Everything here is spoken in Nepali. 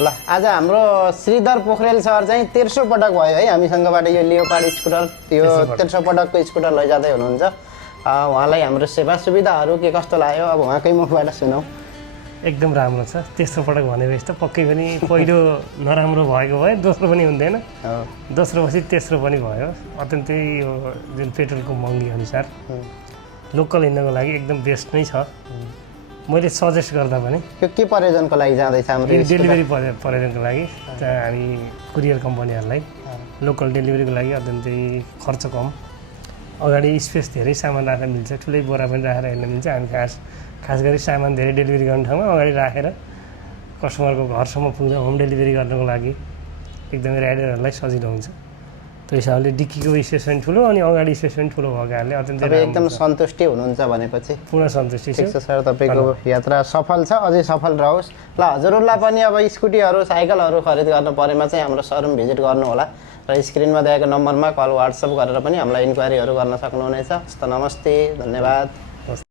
ल आज हाम्रो श्रीधर पोखरेल सर चाहिँ 1300 पटक भयो है हामीसँगबाट यो लियोपार्ड स्कुटर त्यो 1300 पटकको स्कुटर लैजाँदै हुनुहुन्छ। उहाँलाई हाम्रो सेवा सुविधाहरू के कस्तो लाग्यो अब उहाँकै मुखबाट सुनौँ। एकदम राम्रो छ। तेस्रो पटक भनेपछि त पक्कै पनि पहिलो नराम्रो भएको भए दोस्रो पनि हुँदैन, दोस्रो पछि तेस्रो पनि भयो। अत्यन्तै यो जुन पेट्रोलको महँगी अनुसार लोकल हिँड्नको लागि एकदम बेस्ट नै छ। मैले सजेस्ट गर्दा पनि यो के प्रयोजनको लागि जाँदैछ हाम्रो डेलिभरी प्रयोजनको लागि हामी कुरियर कम्पनीहरूलाई लोकल डेलिभरीको लागि अत्यन्तै खर्च कम, अगाडि स्पेस धेरै सामान राख्न मिल्छ, ठुलै बोरा पनि राखेर हिँड्न मिल्छ। हामी खास गरी सामान धेरै डेलिभरी गर्ने ठाउँमा अगाडि राखेर कस्टमरको घरसम्म पुग्दा होम डेलिभरी गर्नको लागि एकदमै राइडरहरूलाई सजिलो हुन्छ। त्यो हिसाबले डिक्कीको स्पेस पनि ठुलो अनि अगाडि स्पेस पनि ठुलो भएको कारणले अत्यन्तै एकदम सन्तुष्टि हुनुहुन्छ भनेपछि पूर्ण सन्तुष्टि छ। सर तपाईँको यात्रा सफल छ, अझै सफल रहोस्। ल हजुरहरूलाई पनि अब स्कुटीहरू साइकलहरू खरिद गर्नु परेमा चाहिँ हाम्रो सोरुम भिजिट गर्नु होला र स्क्रिनमा दिएको नम्बरमा कल वाट्सएप गरेर पनि हामीलाई इन्क्वायरीहरू गर्न सक्नुहुनेछ। हस्त नमस्ते, धन्यवाद।